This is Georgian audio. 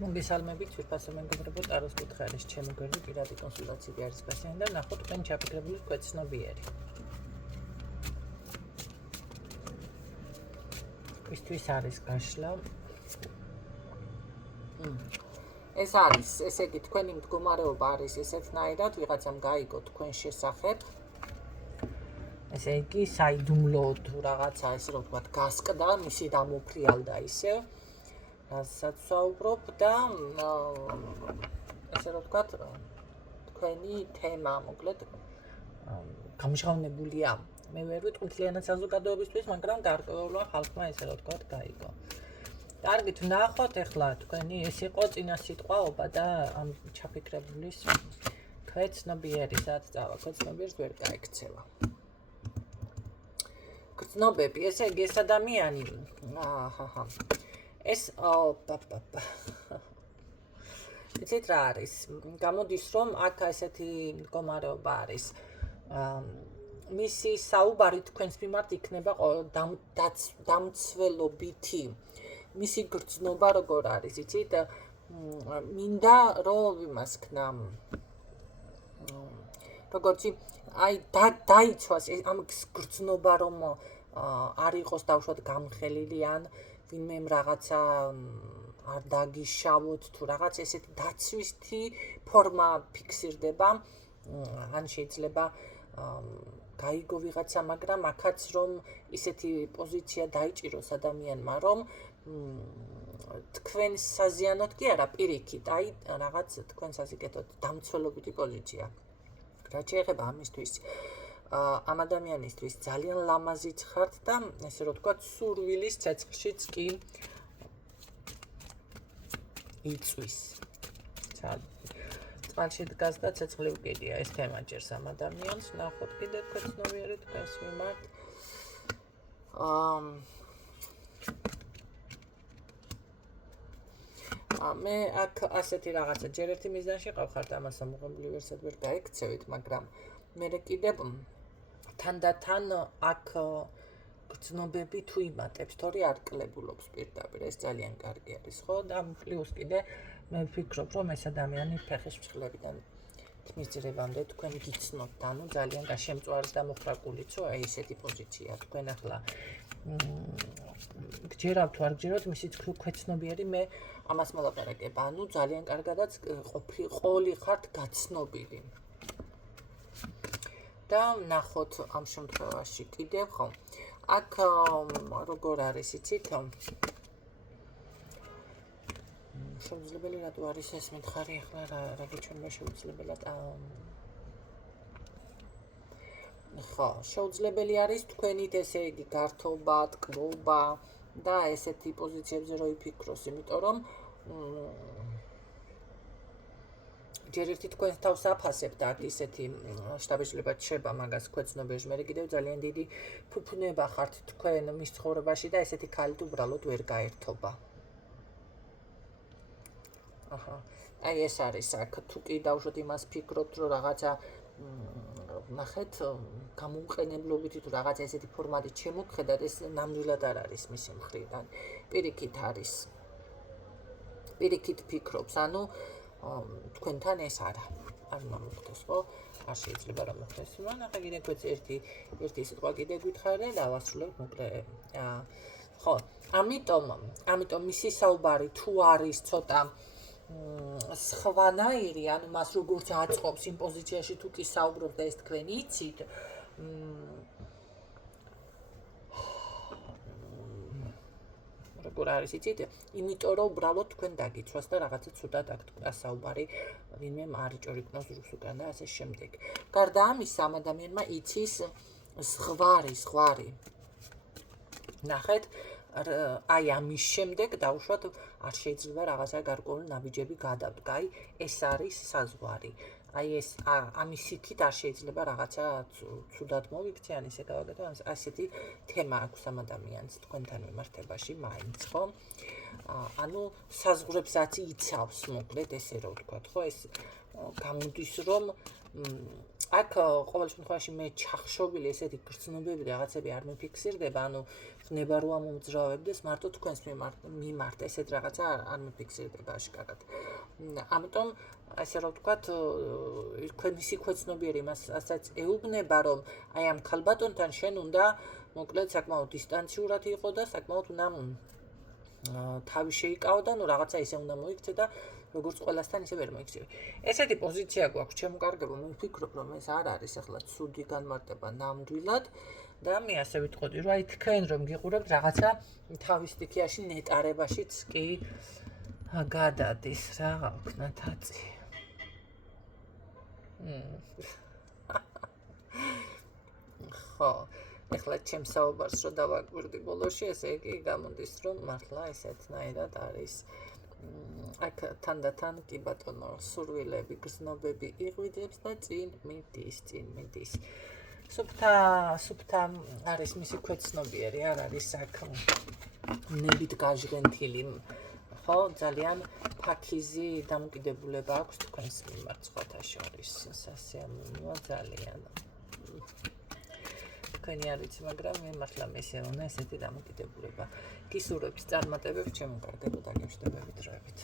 მოგესალმებით, ვიფასო მეგობრებო, ტაროს კუთხეების ჩემი გვერდი პირადი კონსულტაციები არის გასცენ და ნახოთ თქვენ ჩაფიქრებული კვეცნობიერი. Ისთვის არის გაშლა. ეს არის, ესე იგი, თქვენი მდგომარეობა არის ესეთნაირად, ვიღაცამ გაიგო თქვენ შესახებ. ესე იგი, საიდუმლო თუ რაღაცა, ესე რომ ვთქვათ, გასკდა, მისი დამოფრიალდა ისევ. რასაც ვსაუბრობ და ესე რომ ვთქვათ, თქვენი თემა, მოკლედ, გამჟღავნებულია. მე ვერ ვიტყვი მთლიანად საზოგადოებისთვის, მაგრამ გარკვეულმა ხალხმა ესე რომ ვთქვათ, გაიგო. კარგით, ვნახოთ ახლა თქვენი ეს იყო წინა სიტყვაობა და ამ ჩაფიქრებულის კვეცნობიერი, სადაც წავა, კვეცნობიერს ვერ გაიქცევა. გრძნობები, ესე იგი, ეს ადამიანი, ეს იცით რა არის? გამოდის რომ აქ ესეთი მდგომარეობა არის. მისი საუბარი თქვენს მიმართ იქნება დამცველობითი. მისი გრძნობა როგორ არის, იცით? მინდა რომ იმას ქნა. როგორც აი დაიცვას ამ გრძნობა რომ არ იყოს დავუშვათ გამხელილი ან ვინმემ რაღაცა არ დაგიშავოთ თუ რაღაც ესეთი დაცვისთი ფორმა ფიქსირდება, ან შეიძლება გაიგო ვიღაცა, მაგრამ აქაც რომ ისეთი პოზიცია დაიჭიროს ადამიანმა, რომ თქვენ საზიანოთ კი არა, პირიქით, აი რაღაც თქვენ საზიკეთოთ დამცველობითი პოზიცია. რაც შეეხება ამისთვის, ამ ადამიანისთვის ძალიან ლამაზიც ხართ და ესე რომ ვთქვათ, სურვილის ცეცხლშიც კი იწვის. წყალში დგას და ცეცხლი უკიდია, ეს თემა ჭერს ამ ადამიანს. ნახოთ კიდე კვეცნობიერი თქვენს მიმართ. მე აქ ასეთი რაღაცა ჯერ ერთი მიზანში ყავხართ, ამას ამოღებული ვერსად ვერ გაიქცევით, მაგრამ მე კიდევ თანდათან აქ გრძნობები თუ იმატებს, თორე არ კლებულობს პირდაპირ, ეს ძალიან კარგი არის, ხო? და პლუს კიდე მე ვფიქრობ, რომ ეს ადამიანი ფეხის მსხლებიდან თმისძირებამდე თქვენ გიცნოთ, ანუ ძალიან გაშემწვარის და მოხრაკულიც, რომ აი ესეთი პოზიცია თქვენ ახლა გჯერავთ თუ არ გჯეროთ, მისი კვეცნობიერი მე ამას მოლაპარაკებ, ანუ ძალიან კარგადაც ყოლი ხართ გაცნობილი. და ნახოთ ამ შემთხვევაში კიდევ, ხო? აქ როგორ არის, იცით? შეუძლებელი რატო არის ეს მითხარი ახლა რა გიჩვენება შეუძლებელად? ხო, შეუძლებელი არის თქვენით ესე იგი გართობა, ტკბობა და ესეთი პოზიციებზე რო იფიქროს, იმიტომ რომ ჯერ ერთი თქვენ თავს აფასებთ აქ ისეთი შტაბეჭდილება ჩება მაგას კვეცნობიერს, მე კიდევ ძალიან დიდი ფუფუნება ხართ თქვენ მის ცხოვრებაში და ესეთი ქალით უბრალოდ ვერ გაერთობა. აი ეს არის აქ, თუ კი დავუშვათ იმას ფიქრობთ, რომ რაღაცა ნახეთ, გამოუყენებლობითი თუ რაღაცა ესეთი ფორმატით შემოგხედათ, ეს ნამდვილად არ არის მისი მხრიდან. პირიქით არის. პირიქით ფიქრობს, ანუ თქვენთან ეს არა მოხდეს, ხო? არ შეიძლება რომ მოხდეს. ნახე კიდე კვეც ერთი სიტყვა კიდე გითხარე და დავასრულებ მოკლე. ხო, ამიტომ მისი საუბარი თუ არის ცოტა სხვანაირი, ანუ მას როგორც აწყობს იმ პოზიციაში თუ კი საუბრობთ და ეს თქვენ იცით, როგორ არის, იცით? იმიტომ რომ უბრალოდ თქვენ დაგიცვას და რაღაცა ცუდად აქ საუბარი ვინმემ არ იჭორიკნოს რუს უკან და ასე შემდეგ. გარდა ამისა, ამ ადამიანმა იცის ზღვარი. ნახეთ, აი ამის შემდეგ დავუშვათ არ შეიძლება რაღაცა გარკვეული ნაბიჯები გადავდგა, აი ეს არის საზღვარი. აი ეს ამის იქით არ შეიძლება რაღაცა ცუდად მოვიქცე, ან ისე გავაკეთო, ასეთი თემა აქვს ამ ადამიანს თქვენთან მიმართებაში მაინც, ხო? ანუ საზღვრებსაც იცავს, მოკლედ ესე რომ ვთქვათ, ხო? ეს გამოდის რომ აქ ყოველ შემთხვევაში მე ჩახშობილი ესეთი გრძნობები რაღაცები არ მიფიქსირდება, ანუ ხდება რომ ამომძრავებდეს მარტო თქვენს მიმართ ესეთ რაღაცა არ მიფიქსირდება აშკარად. ამიტომ ასე რომ ვთქვათ, თქვენ ისი ქვეცნობიერი მასაც ეუბნება, რომ აი ამ ქალბატონთან შენ უნდა მოკლედ საკმაოდ დისტანციურად იყო და საკმაოდ უნდა თავი შეიკავო და რაღაცა ისე უნდა მოიქცე და როგორც ყველასთან ისე ვერ მოიქცევი. ესეთი პოზიცია გვაქვს ჩემკარგებო, მე ვფიქრობ, რომ ეს არ არის ახლა ცუდი განმარტება ნამდვილად და მე ასე ვიტყოდი, რომ აი თქვენ რომ გიყურებთ რაღაცა თავის სტიქიაში ნეტარებაშიც კი გადადის რა ვქნათ აწი. ხო, ეხლა ჩემს საუბარს რო დავაკვირდი ბოლოში, ესე იგი გამოდის, რომ მართლა ესეთნაირად არის. აქ თანდათან კი ბატონო, სურვილები, გრძნობები იღვიძებს და წინ მიდის. სუფთა არის მისი ქვეცნობიერი, არ არის აქ ნებით გაჟღენთილი. ხო, ძალიან ფაქიზი დამოკიდებულება აქვს თქვენს მიმართ სხვათა შორის. სასიამოვნოა ძალიან. თქვენი არ ვიცი, მაგრამ მე მართლა მესე უნდა ესეთი დამოკიდებულება. გისურვებთ წარმატებებს ჩემო კარგებო, დაგემშვიდობებით დროებით.